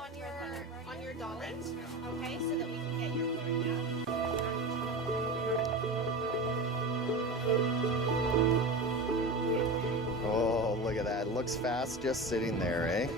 on your dolly, okay, so that we can get your photograph. Oh, look at that. It looks fast just sitting there, eh?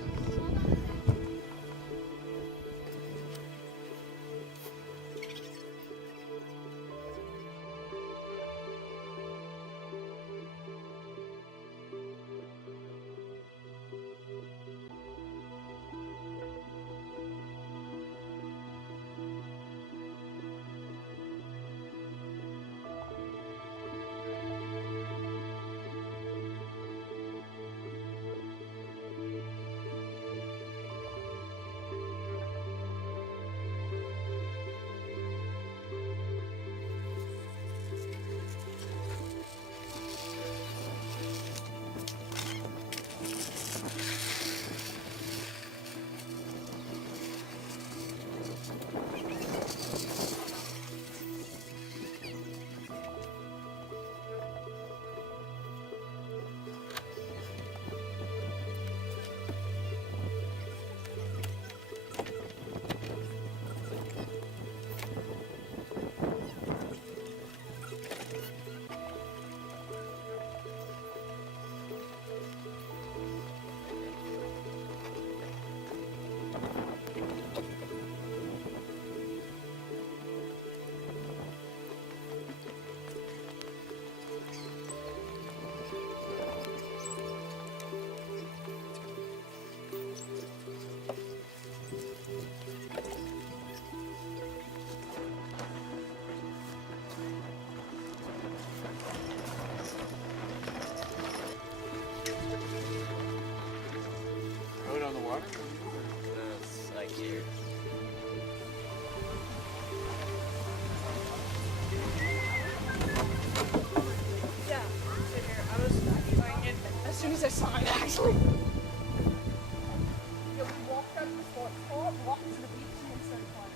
Out on the water? It's like here. Yeah, sit here. I was going in as soon as I saw it, actually. Yeah, we walked up the fort, walked to the beach, and then started flying.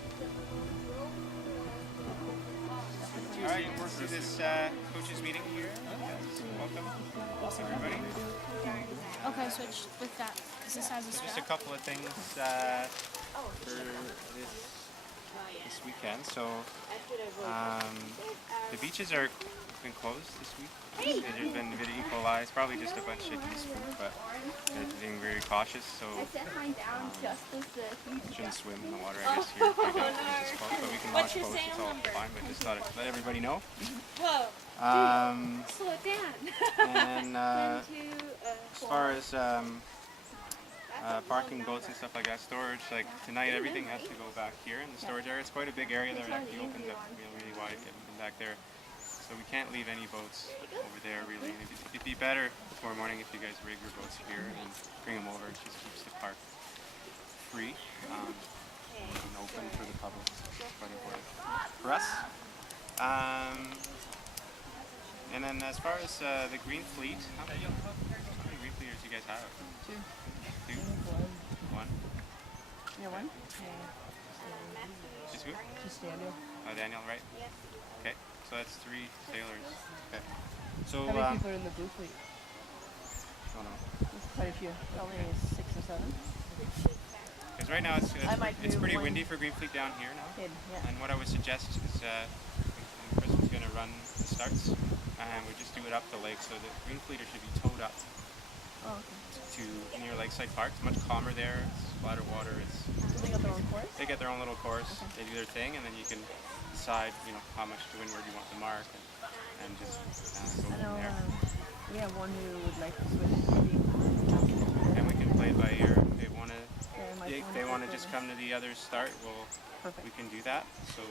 All right, we're through this coaches meeting here. Welcome, everybody. Okay, switch with that. Because this has a strap. Just a couple of things for this weekend. So the beaches are been closed this week. They've been a bit E. coli. It's probably just a bunch of geese food, but they're being very cautious. So shouldn't swim in the water, I guess, here. But we can watch boats. It's all fine. But just thought I'd let everybody know. Whoa. Slow it down. And as far as parking boats and stuff like that, storage, like tonight everything has to go back here in the storage area. It's quite a big area there. It actually opens up really wide, getting back there. So we can't leave any boats over there really. It'd be better tomorrow morning if you guys rig your boats here and bring them over. It just keeps the park free and open for the public. It's quite important for us. And then as far as the green fleet, how many green fleeters do you guys have? Two. One? Yeah, one? Just who? Just Daniel. Oh, Daniel, right? Yes. Okay, so that's 3 sailors. Okay. So, How many people are in the blue fleet? I don't know. There's quite a few. Probably 6 or 7. Because right now it's pretty windy for green fleet down here now. Yeah. And what I would suggest is when Chris was going to run the starts, and we just do it up the lake, so the green fleeter should be towed up to near Lakeside Park. It's much calmer there. It's flatter water. Do they got their own course? They get their own little course. They do their thing, and then you can decide, how much to windward you want to mark, and just go I know from there. we have one who would like to switch. And we can play it by ear. If they want to, they want to just come to the other start, we can do that. So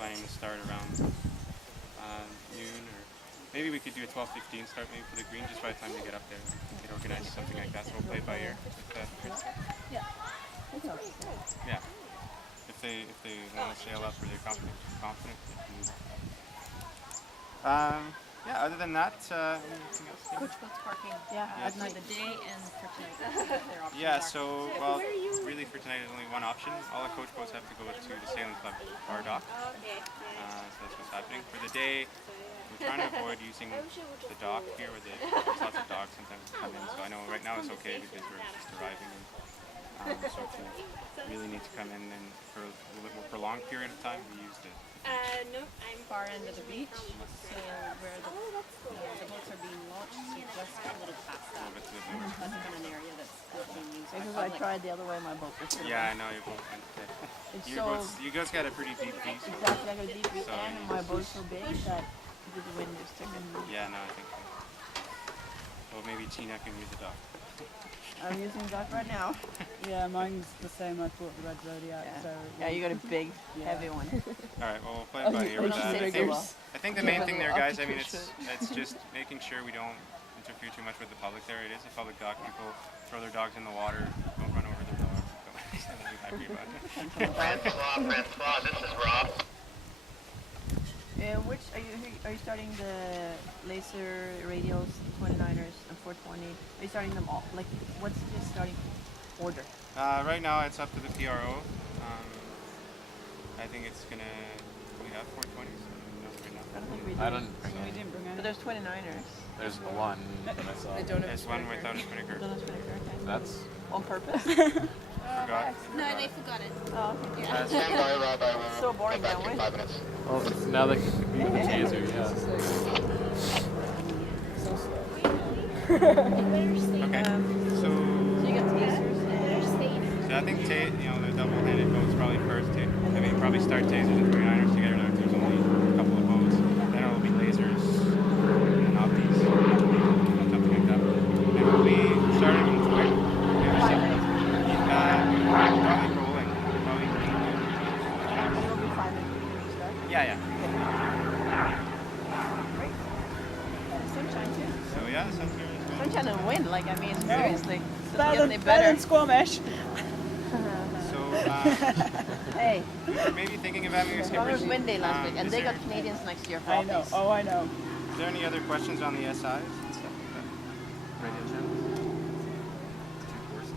planning to start around noon, or maybe we could do a 12:15 start maybe for the green, just by the time they get up there. We could organize something like that, so we'll play it by ear. Yeah. Yeah. If they want to sail up or they're confident. They can. Yeah. Other than that, anything else? Coach boats parking. Yeah. Yes. At night. The day and for tonight. Their options Yeah, are. so, really for tonight there's only one option. All the coach boats have to go to the sailing club bar dock. So that's what's happening. For the day, we're trying to avoid using the dock here where there's lots of dogs sometimes come in. So I know right now it's okay because we're just arriving. And, So if you really need to come in and for a little bit more prolonged period of time, we used it. No, I'm Far end of the beach, so where the boats are being launched, so just a little past A that. little bit to the north. That's kind of an area that's not being used. Because by I public. tried the other way, my boat was sort of Yeah, I know your boat went It's your so boats, you guys got a pretty deep piece. exactly like a deep beach, So and you my just- boat's so big that the wind just took it. Yeah, no, I think so. Well, maybe Tina can use the dock. I'm using that right now. Yeah, mine's the same. I bought the red Zodiac, Yeah. so Yeah, you got a big, heavy one. All right, well, we'll play it by ear with that. I think the main thing there, guys, I mean, it's just making sure we don't interfere too much with the public there. It is a public dock. People throw their dogs in the water. Don't run over their dogs. Don't be happy about it. Francois, this is Rob. Which are you starting the laser radios, 29ers and 420? Are you starting them all? Like, what's your starting order? Right now, it's up to the PRO. I think it's gonna. We have 420s. No, right now. I don't think we do. I don't bring we any. didn't bring But any. there's 29ers. There's one that I saw. They don't have There's one without a spinnaker. Don't know spinnaker, okay. That's On purpose? Forgot. No, they forgot it. Oh, okay. Stand by, Rob. I will So boring get back that in way. 5 minutes. well, it's now they can compete with the taser. Yeah. Okay. So, So you got tasers and... so I think the double-handed boats probably first. I mean, probably start tasers and 29ers together. There's only a couple of boats. Then it'll be lasers and opties, something like that. And we'll be starting in quick. Probably rolling. Probably. It'll be 5 minutes before you start. Yeah. Great. Sunshine too. So yeah, sounds good. Sunshine and wind, like, I mean, seriously. Better Doesn't than, get any better better. than Squamish. So Hey, we're maybe thinking of having a it skipper's. was windy last week, and is they there- got Canadians next year for I know. office. Oh, I know. Is there any other questions on the SIs and stuff like that? Radio channels. Two courses.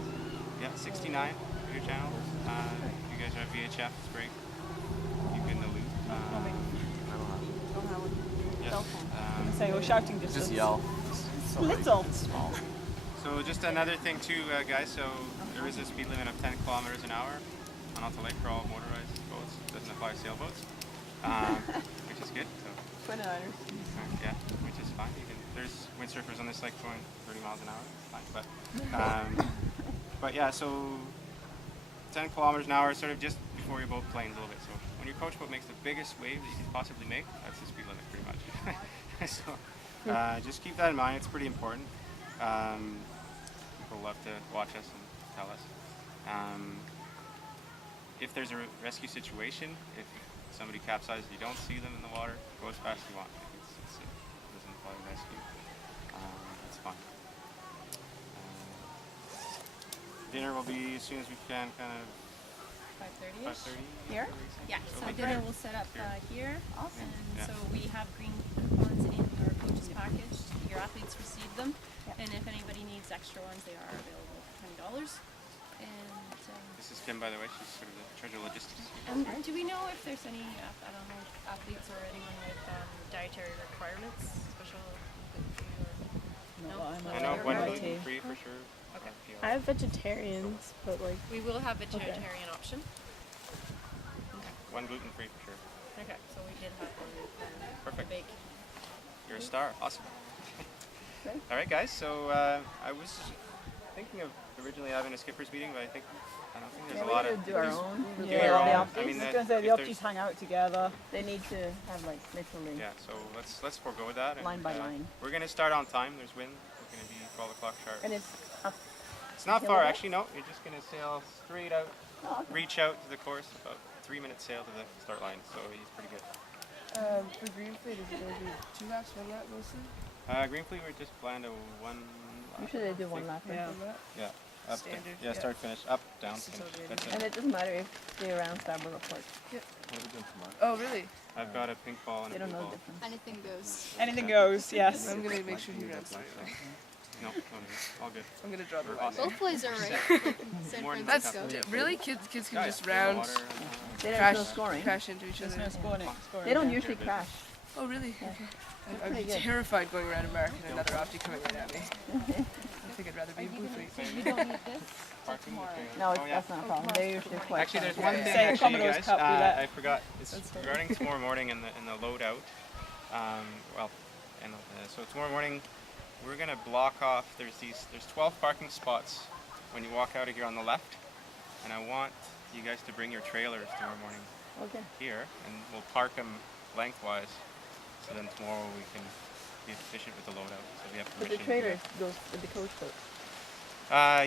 Yeah, 69 radio channels. You guys have VHF, it's great. Keep in the loop. Don't have one. Yes. Cell phone. So you're shouting distance. Just yell. Little. Small. So just another thing too, guys. So there is a speed limit of 10 kilometers an hour on Alta Lake for all motorized boats. Doesn't apply to sailboats, which is good. So 29ers. yeah, which is fine. There's windsurfers on this lake going 30 miles an hour. It's fine, but yeah. So 10 kilometers an hour, sort of just before your boat planes a little bit. So when your coach boat makes the biggest wave that you can possibly make, that's the speed limit pretty much. So just keep that in mind. It's pretty important. People love to watch us and tell us. If there's a rescue situation, if somebody capsizes, you don't see them in the water, go as fast as you want. It doesn't apply to rescue. That's fine. Dinner will be as soon as we can, kind of 5:30ish. 5:30. Here? Yeah, so Okay. dinner will set up here. Awesome. And Yeah. so we have green coupons in our coaches package. Your athletes receive them. And if anybody needs extra ones, they are available for $20. And This is Kim, by the way. She's sort of the treasure logistics. do we know if there's any, I don't know, athletes or anyone with dietary requirements, special gluten-free or Not No. that I'm I aware know of. one No. gluten free for sure. Okay. I have vegetarians, but like we will have vegetarian option. One gluten free for sure. Okay, so we did have one Perfect. bake. You're a star. Awesome. All right, guys. So I was thinking of originally having a skippers meeting, but I don't think there's Yeah, a we lot gotta of. do our own. Do Yeah, your all the own. opties. I mean, I was going to say, the if opties there's- hang out together. They need to have like literally. Yeah, so let's forego with that. And, Line by line. We're gonna start on time. There's wind. We're gonna be 12 o'clock sharp. And it's up. It's not hill far, a bit? actually. No, you're just gonna sail straight out, Oh, okay. reach out to the course, about 3-minute sail to the start line. So he's pretty good. For green fleet, is it going to be 2 laps, 1 lap mostly? Greenfleet, we just planned a one. Usually they do one lap. Yeah. 1 lap? Yeah. Up, Standard, yeah, yeah. start, finish, up, down, This is finish. already- That's And it. it doesn't matter if they're around Starboard or port. What are we doing tomorrow? Oh, really? I've got a pink ball and They a don't blue know ball. the difference. Anything goes. Anything goes, yes. I'm going to make sure he runs. No, all good. I'm going to draw the We're line. awesome. Both plays are right. San More than Francisco. enough. Really? Kids can Yeah, just yeah. round, Water, They don't crash, no scoring. crash into each There's other. no scoring. They don't yeah. usually crash. Oh, really? Yeah. I'd be pretty good. terrified going around America and another opti coming right at me. think I'd rather be in Bluefleet. So you don't need this till Parking tomorrow. with No, trailers. that's not a problem. They're usually quite. Actually, there's fun. one thing Say actually, you Commodore's guys. Cup roulette. I forgot. It's regarding tomorrow morning and the load out. So tomorrow morning, we're gonna block off. There's 12 parking spots when you walk out of here on the left, and I want you guys to bring your trailers tomorrow morning Okay. here, and we'll park them lengthwise. So then tomorrow we can be efficient with the load out. So we have But the permission to do trailers that. goes with the coach boat.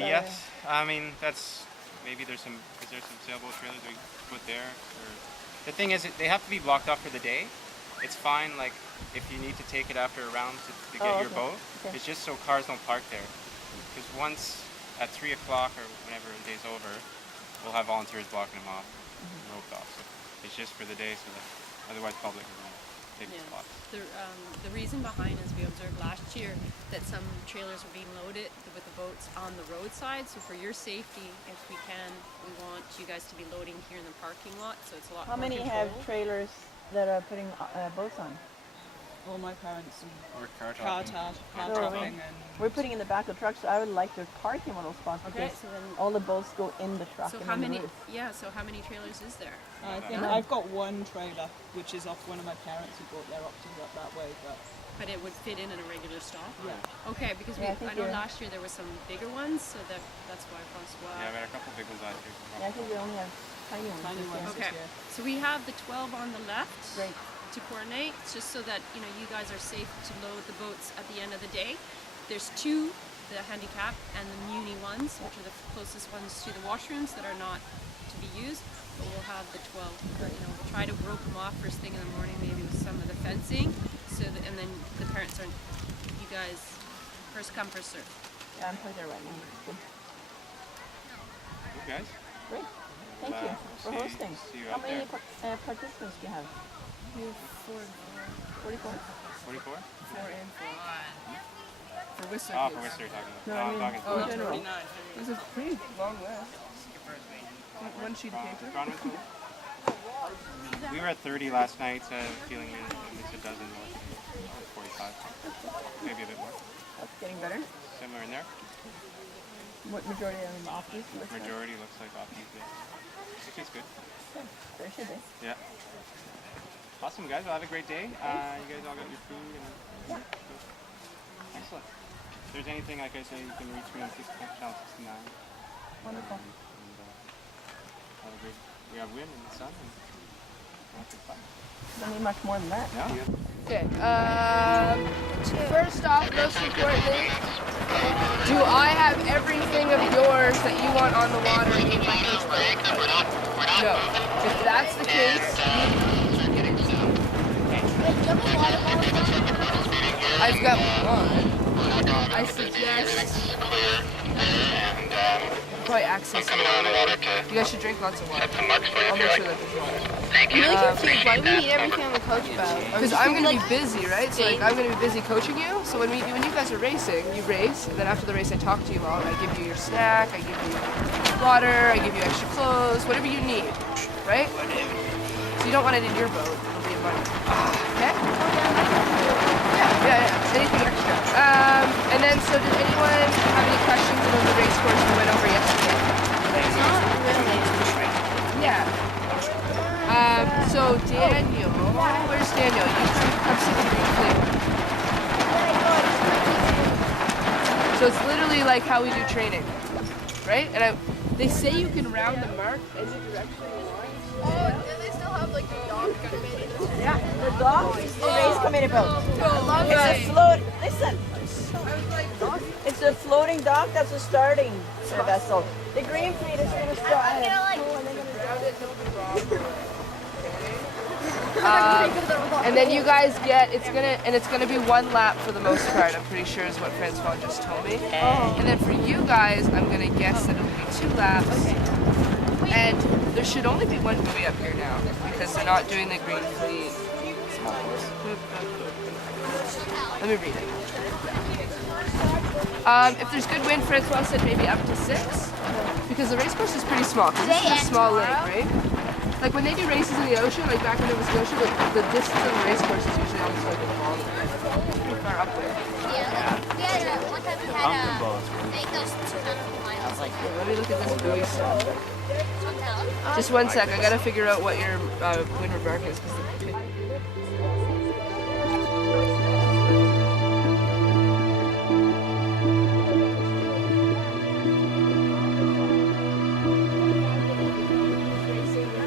Yes. I mean, that's maybe is there some sailboat trailers we put there? Or, the thing is, they have to be blocked off for the day. It's fine, like if you need to take it after a round to get your boat. Okay. It's just so cars don't park there. Because once at 3 o'clock or whenever the day's over, we'll have volunteers blocking them off, roped off. So it's just for the day, so that otherwise public is going to take the spots. The reason behind is we observed last year that some trailers were being loaded with the boats on the roadside. So for your safety, if we can, we want you guys to be loading here in the parking lot. So it's a lot How more many controlled. have trailers that are putting boats on? All my parents and Or car car topping. topping and We're putting in the back of the truck, so I would like to park in one of those spots Okay, because so then, all the boats go in the truck. so and how on the many? roof. Yeah. So how many trailers is there? I think Yeah. I've got one trailer which is off one of my parents who bought their options up that way, but But it would fit in a regular stop. yeah. Okay, because Yeah, I think I know you're- last year there were some bigger ones, so that's why Francois. Yeah, we had a couple big ones last year. Yeah, I think we only have tiny ones. Tiny this year. ones. Okay, Yeah. so we have the 12 on the left Great. to coordinate, just so that you guys are safe to load the boats at the end of the day. There's two, the handicap and the muni ones, which are the closest ones to the washrooms that are not to be used. But we'll have the 12. We'll try to rope them off first thing in the morning, maybe with some of the fencing, and then the parents are, you guys, first come first serve. Yeah, I'm putting there right now. Good. You guys? Great. Thank you for see- hosting. see you How out many there. participants do you have? 44? 44? 4 and 4. For Whistler Oh, kids. for Whistler you're talking about. No, No, I I'm mean- talking Oh, about in general. This is pretty long list. One sheet of paper. Ron Winslow. We were at 30 last night, so I'm feeling it's a dozen more today. 45. Maybe a bit more. That's getting better. Somewhere in there. What majority of them off these? Majority looks like off these days. Which is good. There should be. Yeah. Awesome, guys. Well, have a great day. You guys all got your food. Excellent. If there's anything, like I say, you can reach me on channel 69. Wonderful. Have a great. We have wind and the sun. And lots of fun. Don't need much more than that. Yeah. Okay. First off, most importantly, do I have everything of yours that you want on the water in my first boat? No. If that's the case, I've got one. I suggest probably access to water. You guys should drink lots of water. I'll make sure that there's water. I'm really confused. Why do we need everything on the coach boat? Because I'm going to be busy, right? So like, I'm going to be busy coaching you. So when you guys are racing, you race, and then after the race I talk to you all. I give you your snack, I give you water, I give you extra clothes, whatever you need, right? So you don't want it in your boat. It'll be in mine. Okay? Yeah. Anything extra. And then, so did anyone have any questions about the race course we went over yesterday? Yeah. So Daniel, where's Daniel? You come see the green flavor. So it's literally like how we do training, right? And they say you can round the mark any direction you want. Oh, do they still have like the dog committee? Yeah, the dog is the race committee boat. It's a float. Listen. It's a floating dock that's a starting vessel. The green fleet is going to start. And then you guys get it's gonna be one lap for the most part. I'm pretty sure is what Francois just told me. And then for you guys, I'm gonna guess that it'll be 2 laps. And there should only be one buoy up here now because they're not doing the green fleet. Let me read it. If there's good wind, Francois said maybe up to 6 because the race course is pretty small. Because this is a small lake, right? Like when they do races in the ocean, like back in Nova Scotia, the distance of the race course is usually almost like a ball. It's pretty far up there. Yeah. one time we had Pumpkin boats. make those 200 miles. Like, Let me look at this buoy stuff. Just one sec. I gotta figure out what your windward mark is.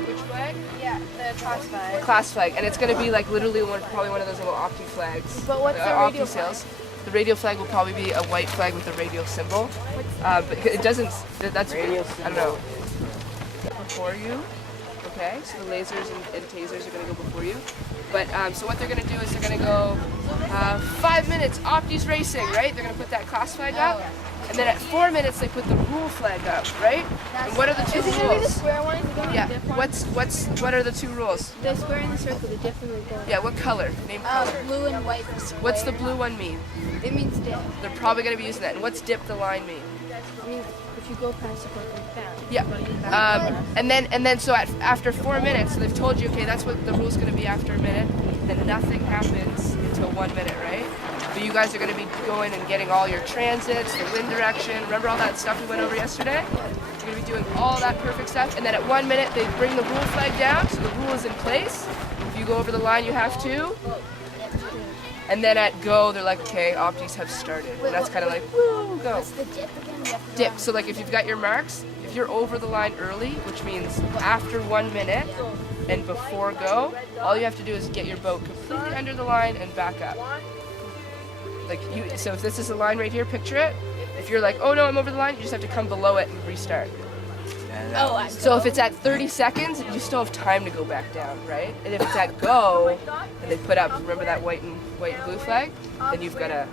Which flag? yeah, the class flag. Class flag, and it's going to be like literally probably one of those little opti flags. But what's the opti radio sails. The radio flag will probably be a white flag with a radio symbol. But it doesn't. That's radio. I don't know. Before you, okay. So the lasers and tasers are going to go before you. But so what they're going to do is they're going to go 5 minutes optis racing, right? They're going to put that class flag up. And then at 4 minutes they put the rule flag up, right? And what are the two Is it gonna be the rules? square one? Is it gonna be Yeah. the dip one? What are the two rules? The square and the circle, the dip and the dip. Yeah. What color? Name color. Blue and white for square. What's the blue one mean? It means dip. They're probably going to be using that. And what's dip the line mean? It means if you go past the point like that. Yeah. And then so after 4 minutes, so they've told you, okay, that's what the rule's going to be after a minute. Then nothing happens until 1 minute, right? But you guys are going to be going and getting all your transits, the wind direction. Remember all that stuff we went over yesterday? You're going to be doing all that perfect stuff. And then at 1 minute, they bring the rule flag down, so the rule is in place. If you go over the line, you have to. And then at go, they're like, okay, optis have started. And that's kind of like, woo, go. What's the dip again? You have to Dip. So like if you've got your marks, if you're over the line early, which means after 1 minute and before go, all you have to do is get your boat completely under the line and back up. Like so if this is the line right here, picture it. If you're like, oh no, I'm over the line, you just have to come below it and restart. So if it's at 30 seconds, you still have time to go back down, right? And if it's at go, and they put up, remember that white and blue flag, then you've got to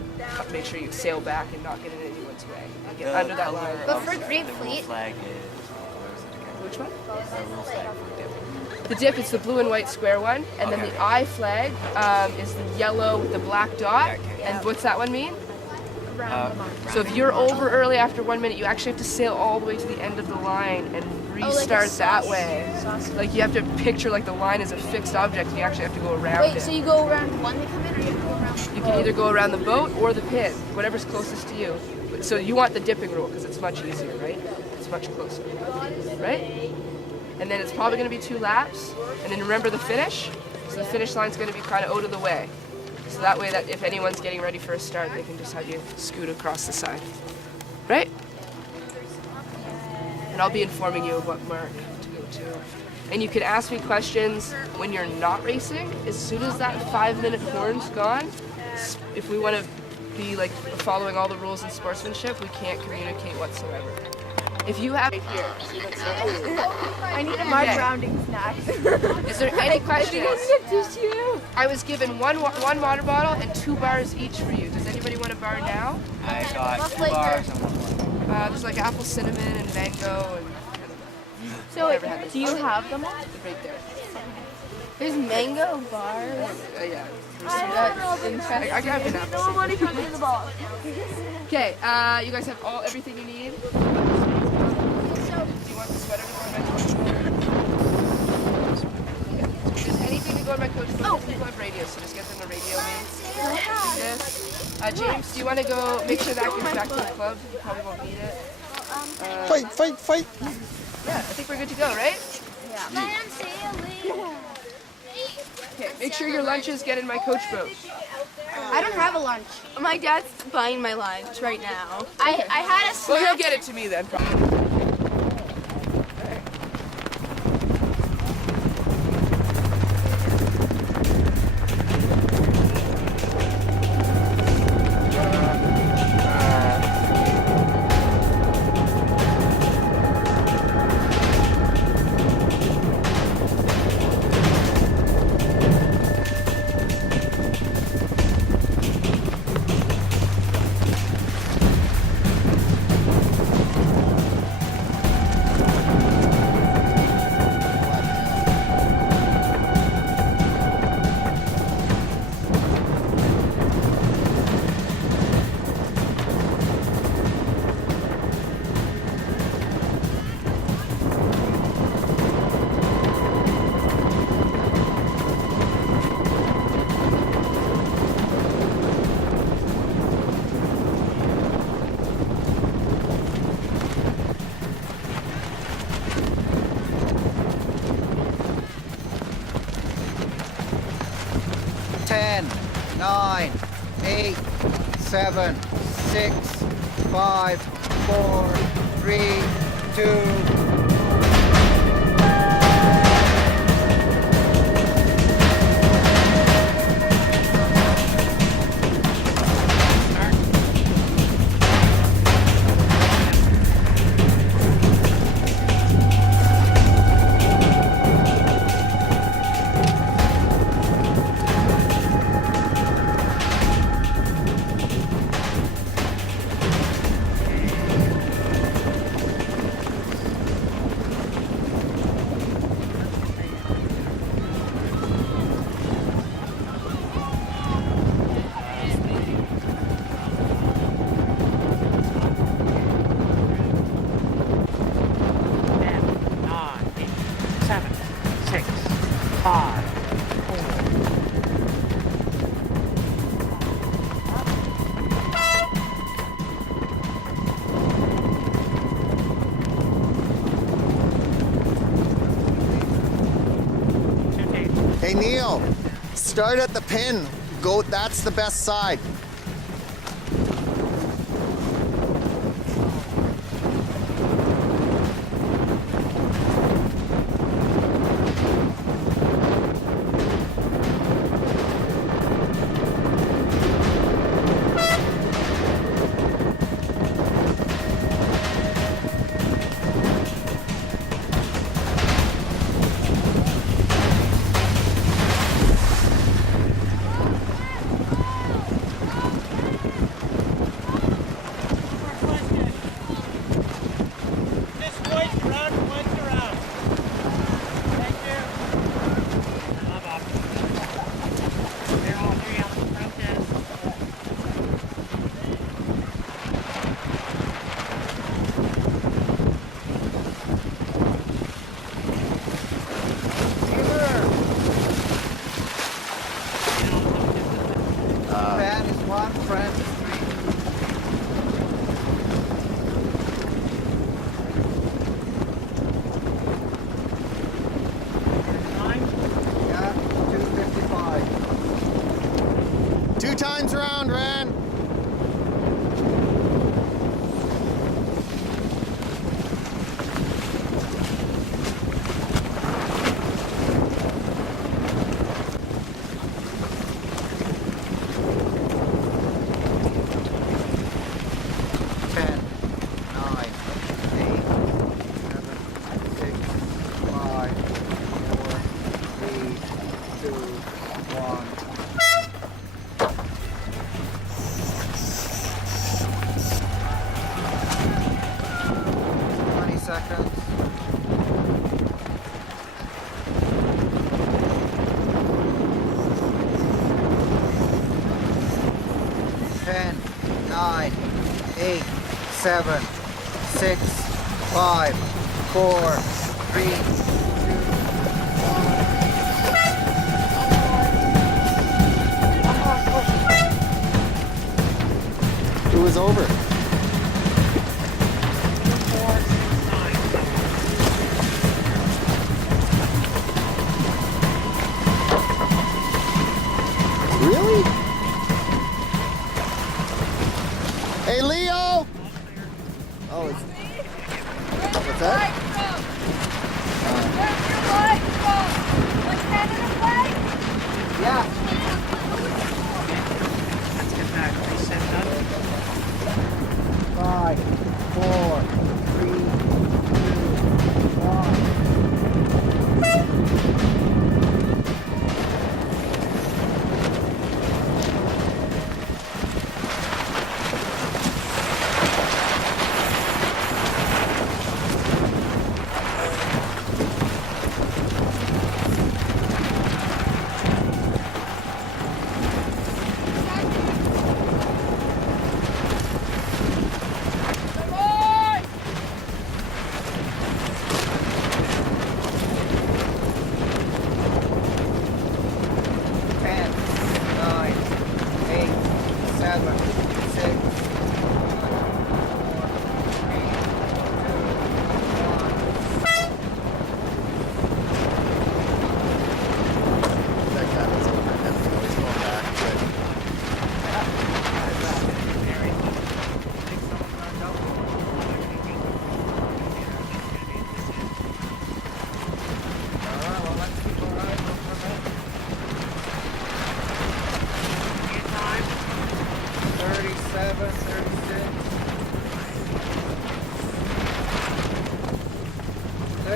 make sure you sail back and not get in anyone's way. And get under that line. But for Green Fleet, Which one? The dip is the blue and white square one, and then the I flag is the yellow with the black dot. And what's that one mean? So if you're over early after 1 minute, you actually have to sail all the way to the end of the line and restart that way. Like you have to picture like the line is a fixed object, and you actually have to go around wait, it. so you go around one to come in, or you have to go around? You can either go around the boat or the pin, whatever's closest to you. So you want the dipping rule because it's much easier, right? It's much closer, right? And then it's probably going to be 2 laps. And then remember the finish. So the finish line's going to be kind of out of the way. So that way that if anyone's getting ready for a start, they can just have you scoot across the side. Right? And I'll be informing you of what mark to go to. And you can ask me questions when you're not racing. As soon as that 5-minute horn's gone, if we want to be like following all the rules and sportsmanship, we can't communicate whatsoever. If you have here, I need a mark rounding snack. is there any questions? I was given one water bottle and 2 bars each for you. Does anybody want a bar now? I got What 2 flavor? bars and 1 bar. There's like apple cinnamon and mango and So never had this. do you have them all? right there. There's mango bars. Yeah. That's interesting. I got an apple. Nobody comes in the ball. Okay, you guys have everything you need? Do you want the sweater to go in my coach boat? Does anything to go in my coach boat? People have radios, so just get them the radio mains. This. James, do you want to go make sure that gets back to the club? You probably won't need it. Fight! Yeah, I think we're good to go, right? I'm sailing. Okay, make sure your lunches get in my coach boat. I don't have a lunch. My dad's buying my lunch right now. I had a Well, snack. he'll get it to me then, probably. 9, 8, 7, 6, 5, 4, 3, 2. Hey Neil, start at the pin. Go, that's the best side. Van is 1, friend is 3. Yeah, 255. 2 times around, Ran. Seconds. 10, 9, 8, 7, 6, 5, 4, 3, 2, 1. It was over. Really? Hey, Leo! Oh, it's... What's that? Yeah. Let's get back. Reset that. 5, 4, 3, 2, 1.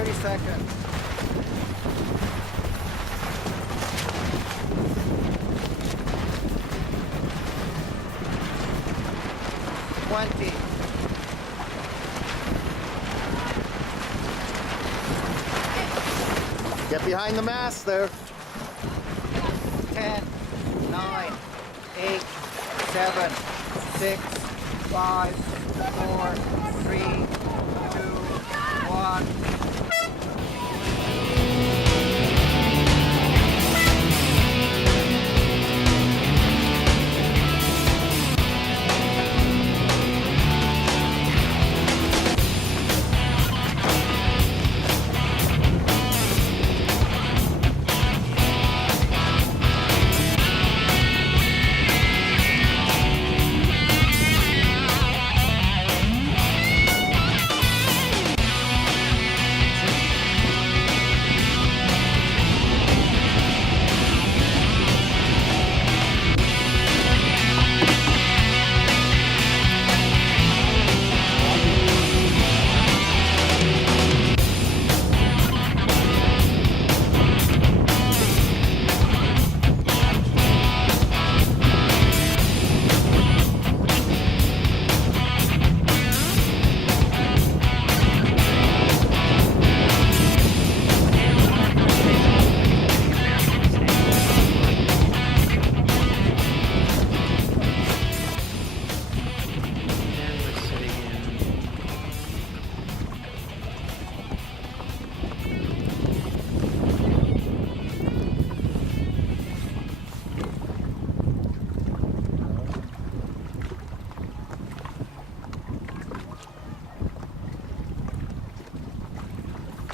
30 seconds. 20. Get behind the mast there. 10, 9, 8, 7, 6, 5, 4, 3, 2, 1.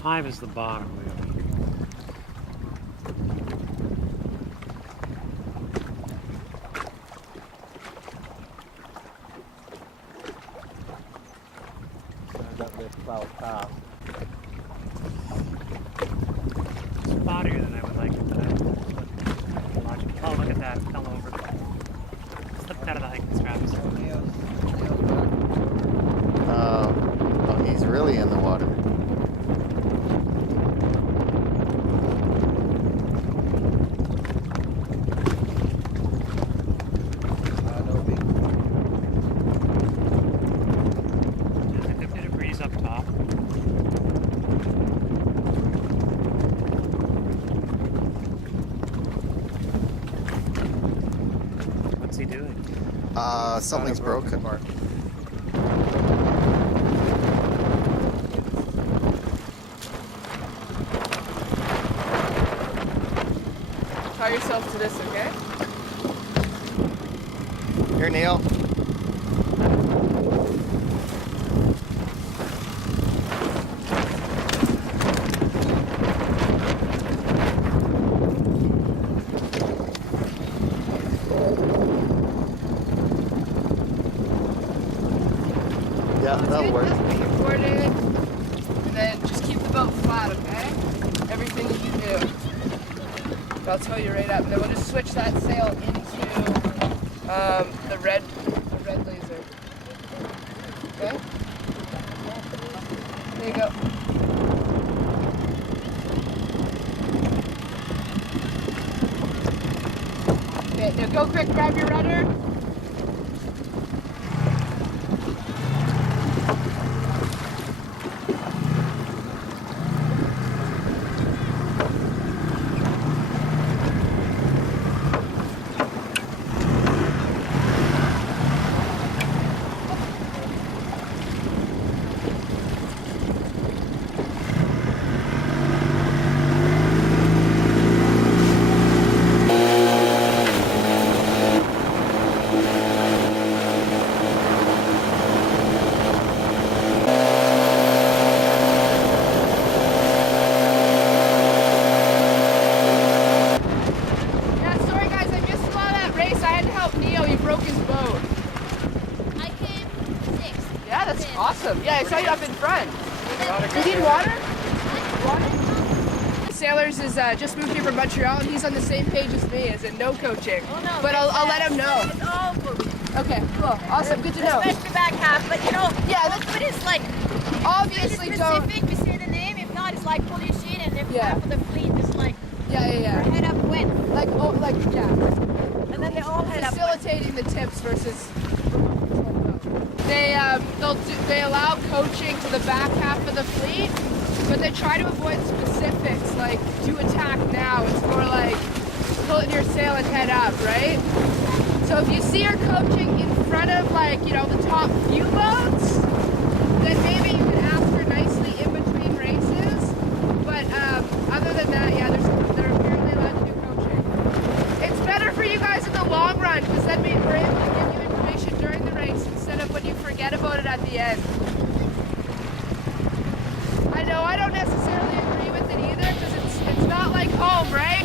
Time is the bottom wheel. That this cloud path. Spottier than I would like it, but I logical. Oh, look at that. Fell over. Slipped out of the hiking straps. Oh, he's really in the water. There's a good bit of breeze up top. What's he doing? Something's broken. Tie yourself to this, okay? Here, Neil. Yeah, that'll work. Just be recorded. And then just keep the boat flat, okay? Everything that you do. I'll tow you right up. And then we'll just switch that sail into the red laser. Okay? There you go. Okay, now go quick, grab your rudder. Awesome. Yeah, I saw you up in front. You need water? Sailors is just moved here from Montreal, and he's on the same page as me, as in no coaching. Oh, no, but I'll let him know. It's all coaching. Okay, cool. Awesome. Good to know. Especially back half, but you know, yeah, but it's like obviously specific, we say the name. If not, it's it's like pull your seat and if Yeah. half of the fleet is like Yeah, yeah, yeah. head up wind. Like, oh, like, yeah. And then they all head up wind. Facilitating the tips versus. They allow coaching to the back half of the fleet, but they try to avoid specifics like do attack now. It's more like pulling your sail and head up, right? So if you see her coaching in front of like the top few boats, then maybe you can ask her nicely in between races. But other than that, yeah, they're apparently allowed to do coaching. It's better for you guys in the long run because then we're able to give you information during the race instead of when you forget about it at the end. I know I don't necessarily agree with it either because it's not like home, right?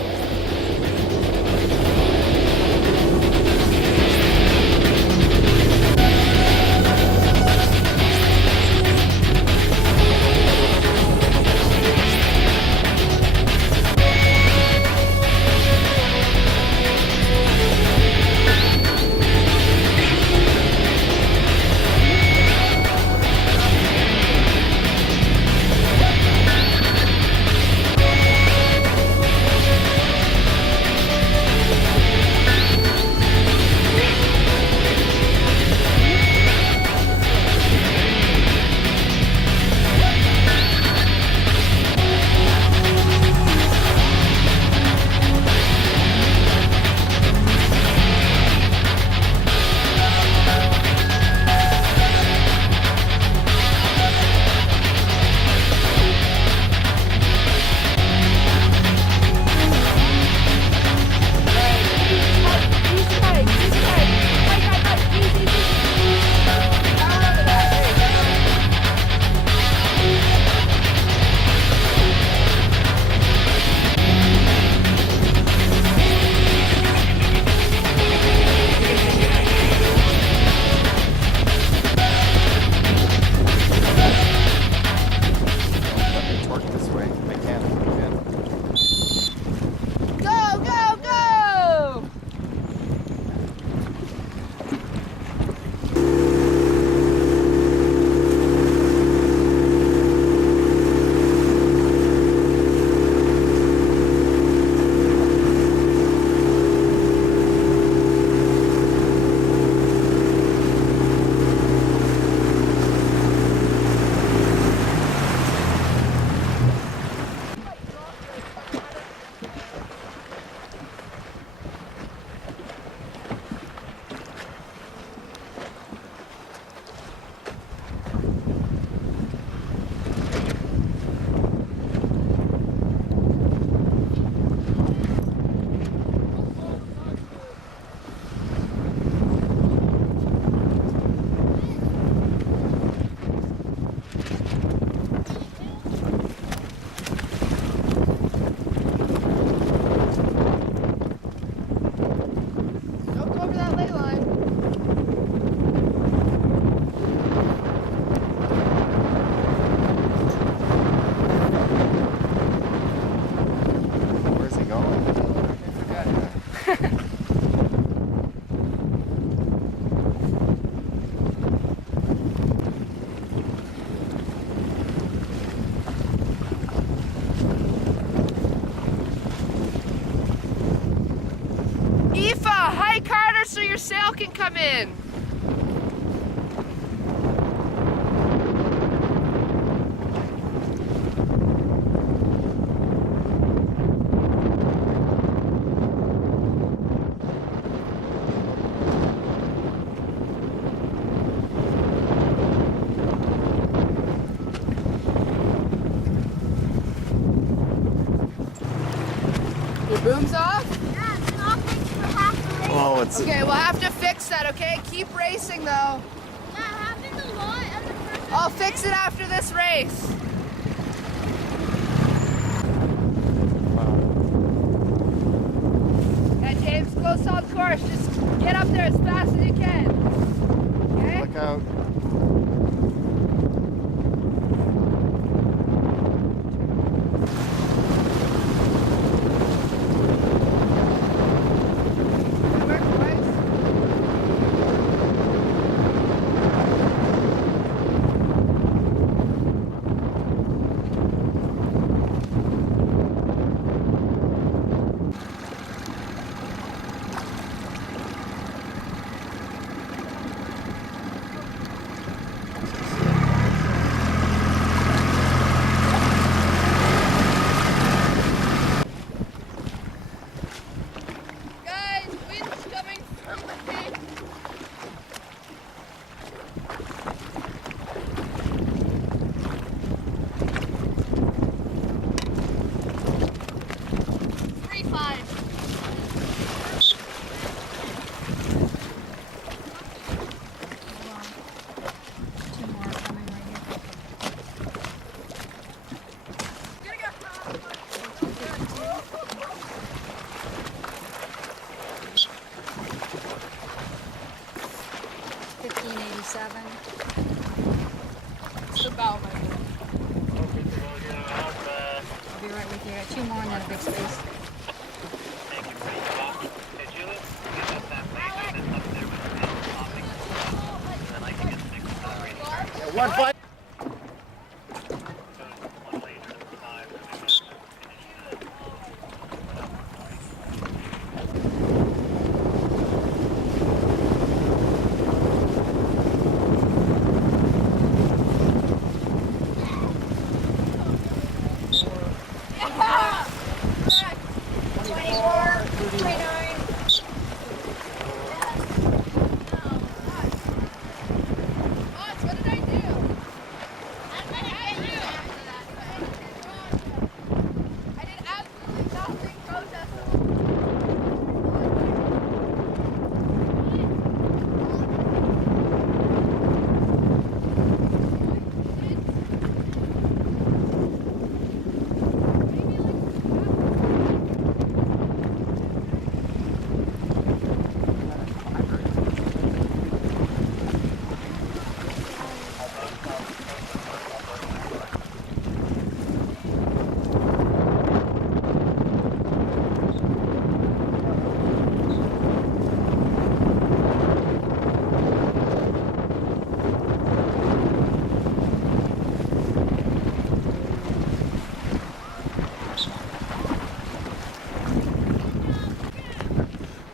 So your sail can come in. Your boom's off? Yeah, it's been off for half the race. Oh, it's Okay, we'll have to fix that, okay? Keep racing though. That happened a lot at the first I'll fix it after this race. Yeah, James, close on course. Just get up there as fast as you can. Okay? look out. the bow, my boy. I'll be right with you. I got 2 more in that big space. One fight.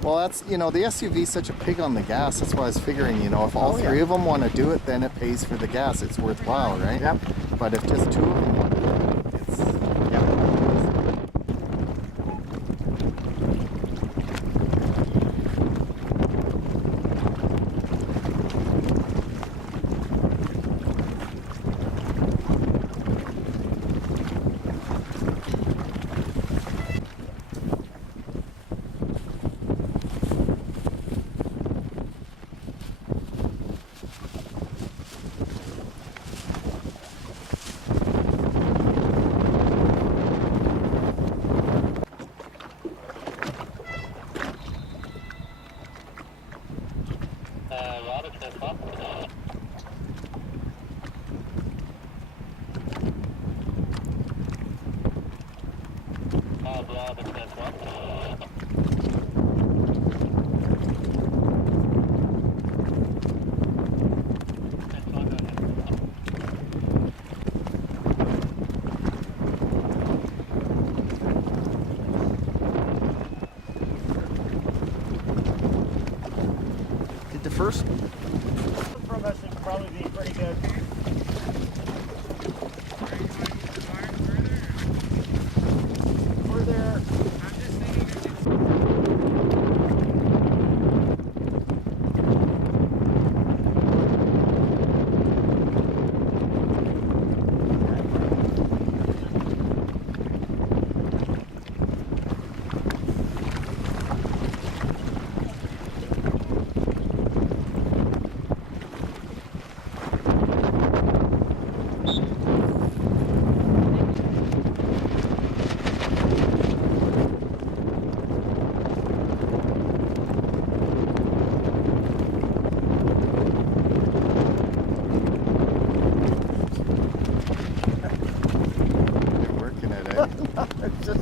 Well, that's, you know, the SUV is such a pig on the gas. That's why I was figuring, you know, if all three of them want to do it, then it pays for the gas. It's worthwhile, right? Yep. But if just 2 of them want to do it, it's... Did the first... From us would probably be pretty good. Further. It's just,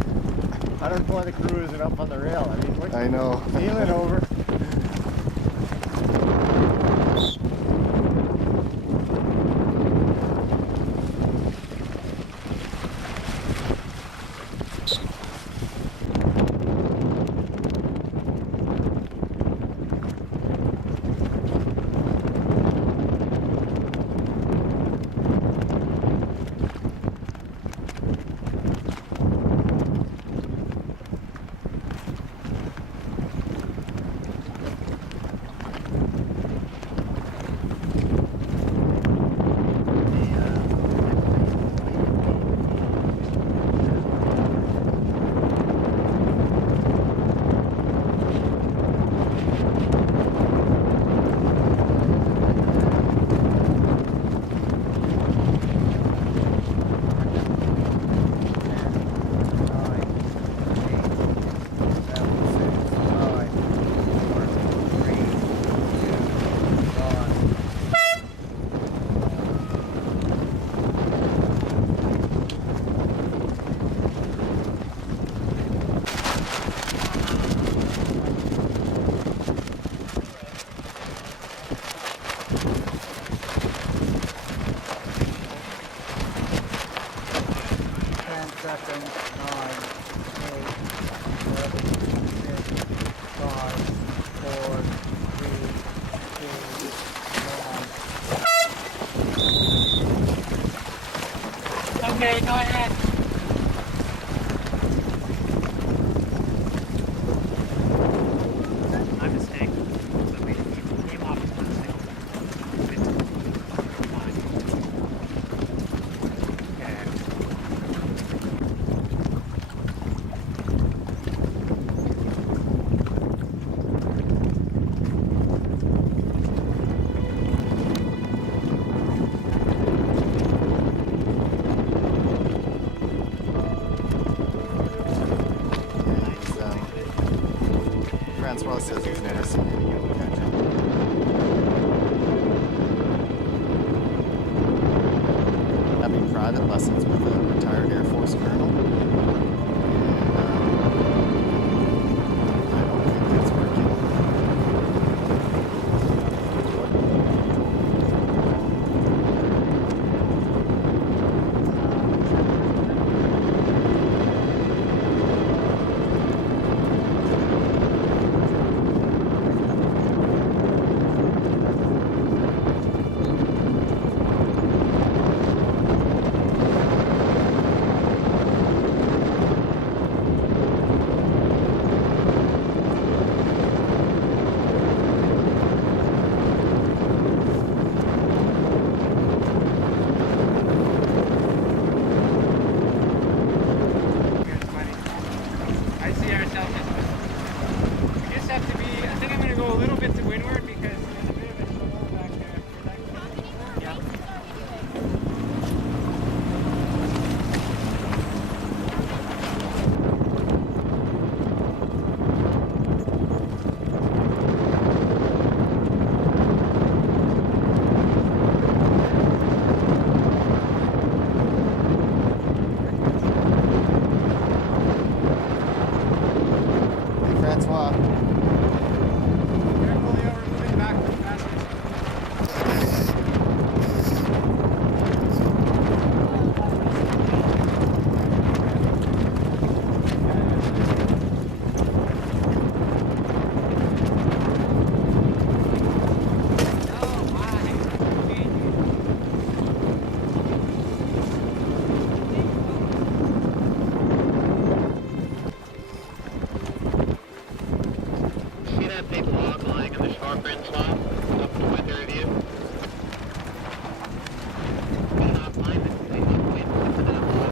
I don't know why the crew isn't up on the rail. I mean, what, I know. Feeling over. seconds. 9, 8, 7, 6, 5, 4, 3, 2, 1. Okay, go ahead. My mistake. So we came off one single. Fine. Francois says he's never seen any yellow catch. Having private lessons with a retired Air Force colonel. And I don't think it's working. I see ourselves as, we just have to be, I think I'm going to go a little bit to windward because there's a bit of a shoal back there. Yeah. Hey, Francois. Careful, Leo, we're moving back to the passage. See that big log lying in the sharp end slot up the window of you? Do not climb it. They need wind to that log.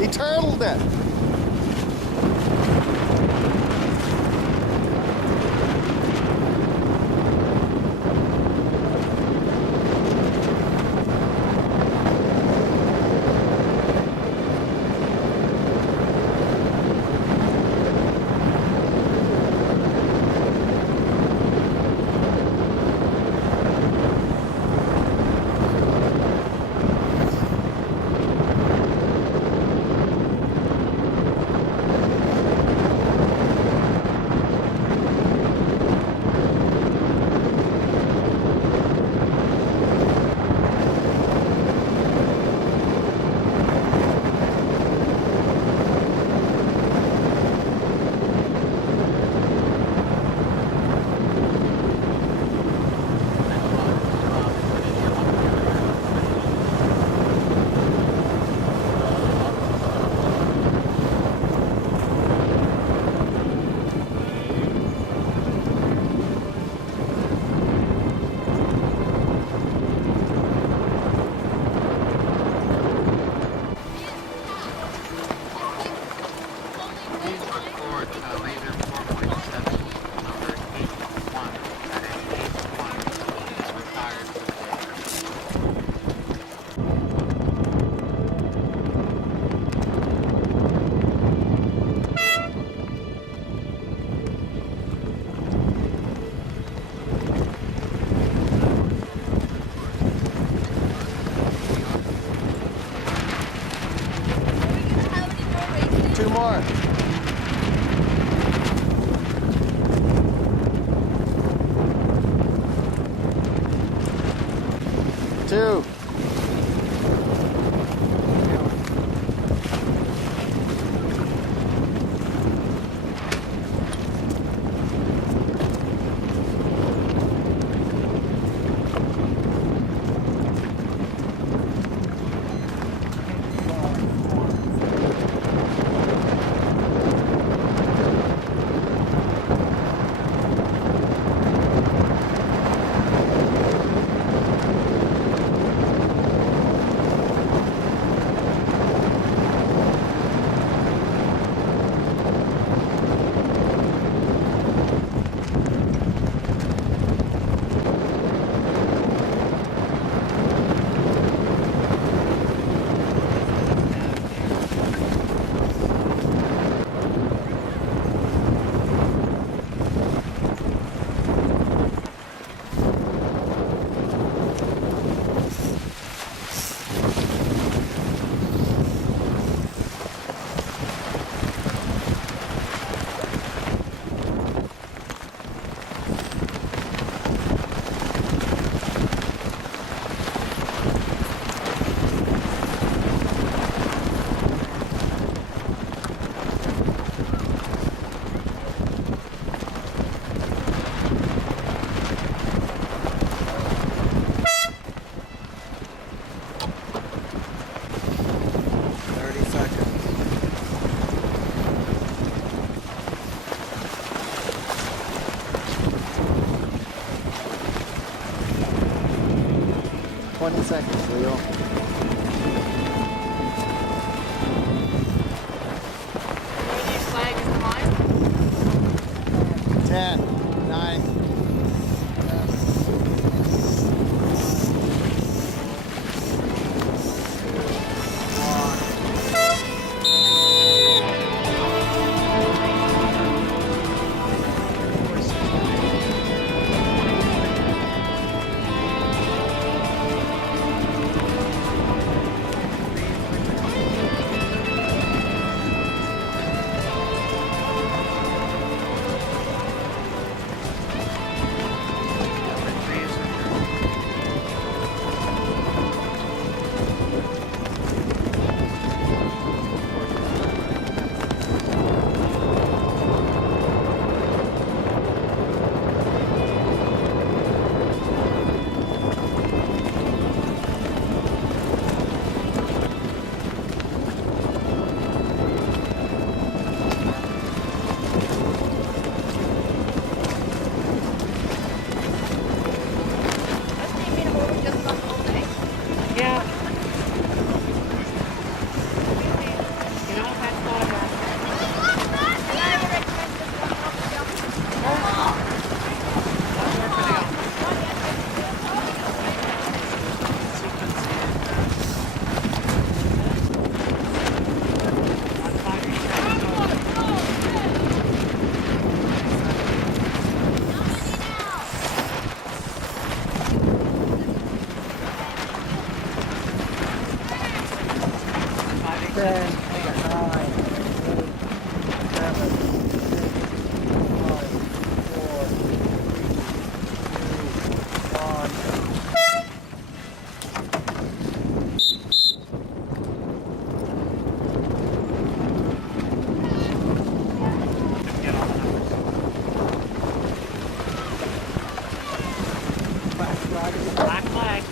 He turtled it. more. 2. Seconds, Leo. 10, 9. Black flag.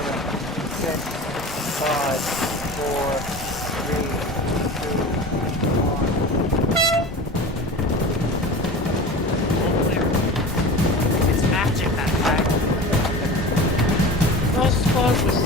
7, 6, 5, 4, 3, 2, 1. It's magic, that flag. Let's focus.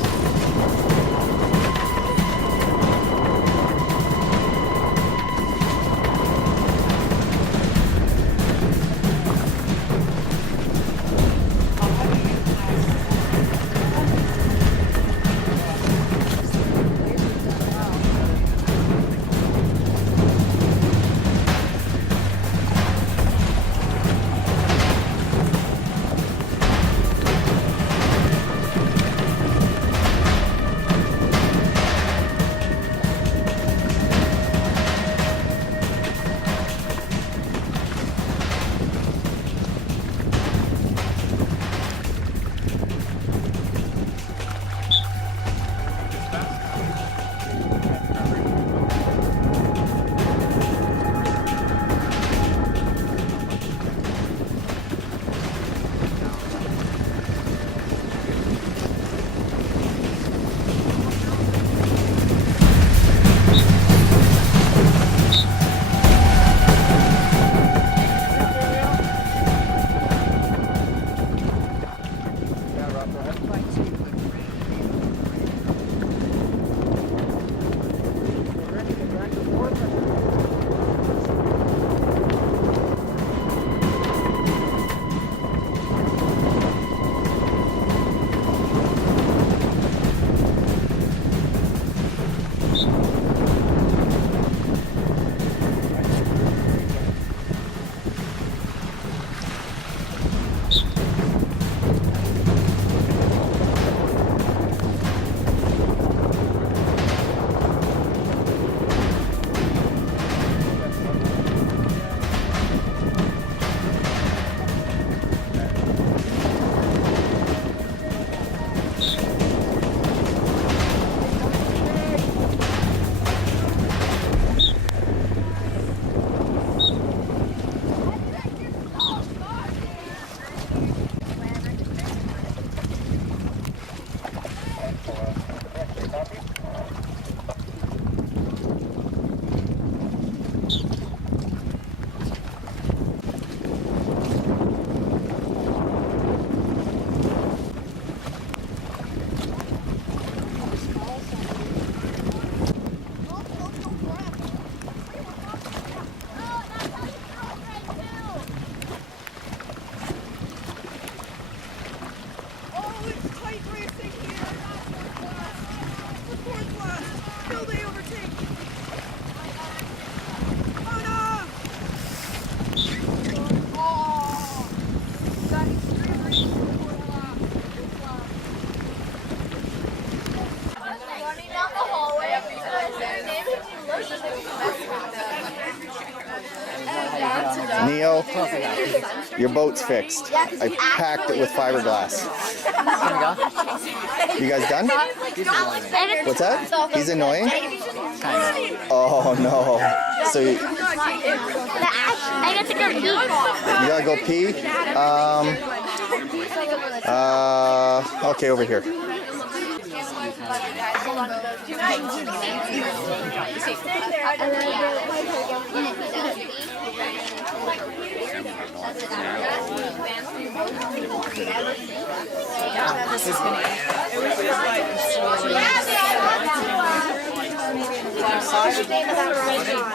Neo, your boat's fixed. I packed it with fiberglass. You guys done? What's that? He's annoying? Oh no. So you I got to go pee. You gotta go pee? Okay, over here.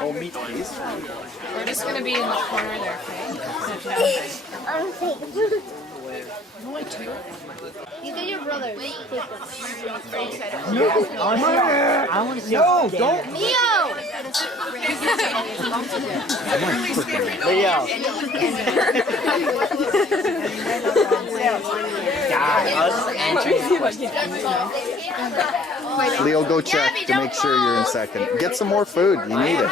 Oh, meat, please. We're just gonna be in the corner there, okay? These are your brothers. No, I want to see. No, don't. Neo! Leo. Leo, go check to make sure you're in second. Get some more food. You need it.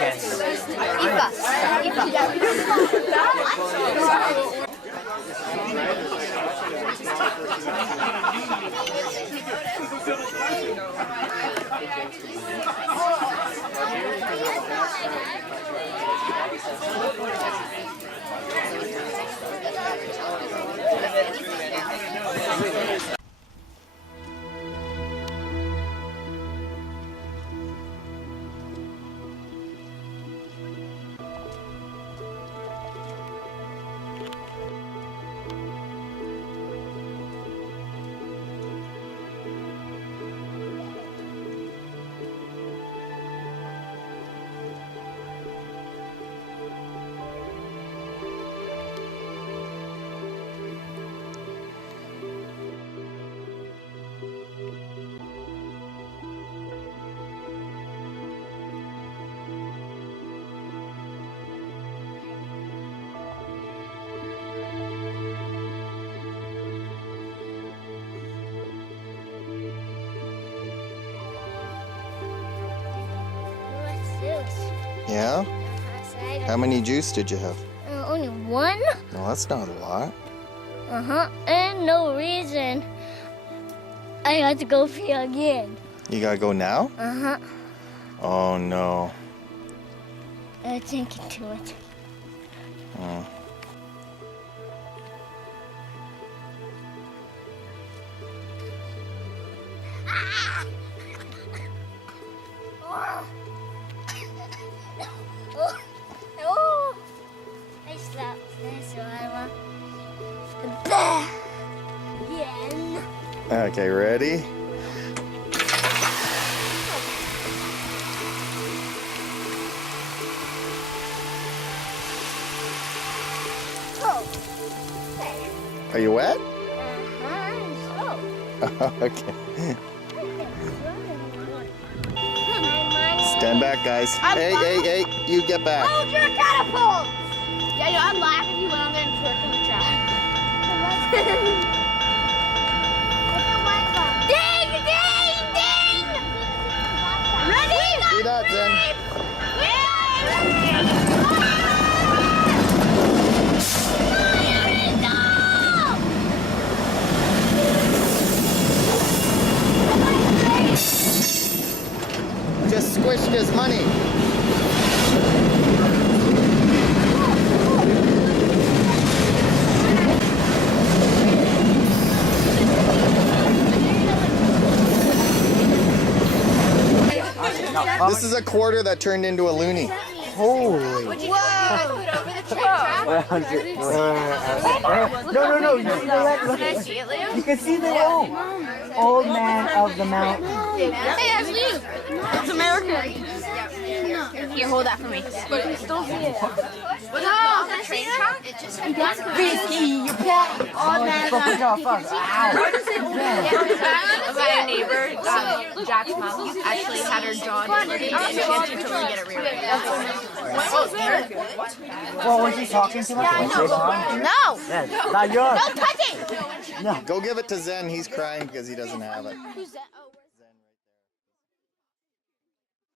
juice. Yeah? How many juice did you have? Only one? Well, that's not a lot. And no reason I had to go pee again. You gotta go now? Oh no. I think too much. Oh. I slept. Again. Okay, ready? Are you wet? Okay. Stand back, guys. Hey, you get back. Hold your catapult! Yeah, I'd laugh if you went on there and twerked on the track. Ding, ding, ding! Ready? Do that, Zen. Just squished his money. This is a quarter that turned into a loonie. Holy. Whoa! Put over the track. No. You see the leg? Can I see it, Leo? You can see the old man of the mountain. Hey, that's you. It's America. Here, hold that for me. Don't see it. What's the train track? It just had Risky, you can't. Oh, fuck. My neighbor, Jack's mom, actually had her jaw dislocated and she had to totally get it rearranged. Well, was he talking too much? No! Yeah, not yours. Don't touch it! Go give it to Zen. He's crying because he doesn't have it. Who's that?